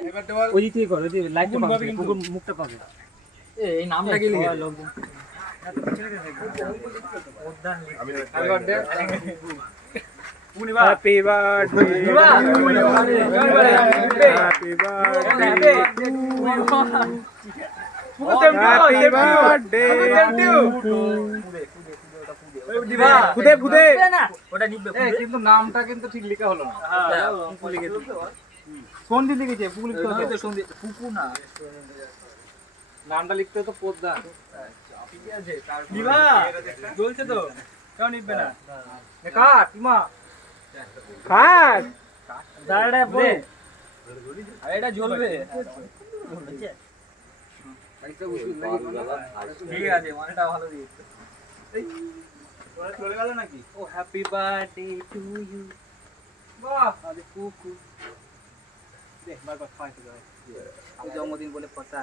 ওই দিক থেকে করো, ওই দিকে লাইটটা পাবে, পুকুর মুখটা পাবে। এই নামটা কি লিখে লোকজন happy birthday happy birthday happy birthday ফুদে ফুদে ওটা নিবে কিন্তু নামটা কিন্তু ঠিক লেখা হলো না। পুকু লিখে দিতে কোন দিন লিখেছে? পুকুর লিখতে হতো। হয়তো সন্ধি পুকু না নামটা লিখতে হতো পোদ্দার। ঠিক আছে দিবা বলছে তো কেউ নিবে না। কাট ইমা কাট দাঁড়াটা পড়ে আর এটা জ্বলবে ঠিক আছে মানেটা ভালো দিয়েছে চলে গেল নাকি? ও হ্যাপি বার্থডে টু ইউ বাহ আরে কুকু দেখ বারবার খাইতে যায়। জন্মদিন বলে কথা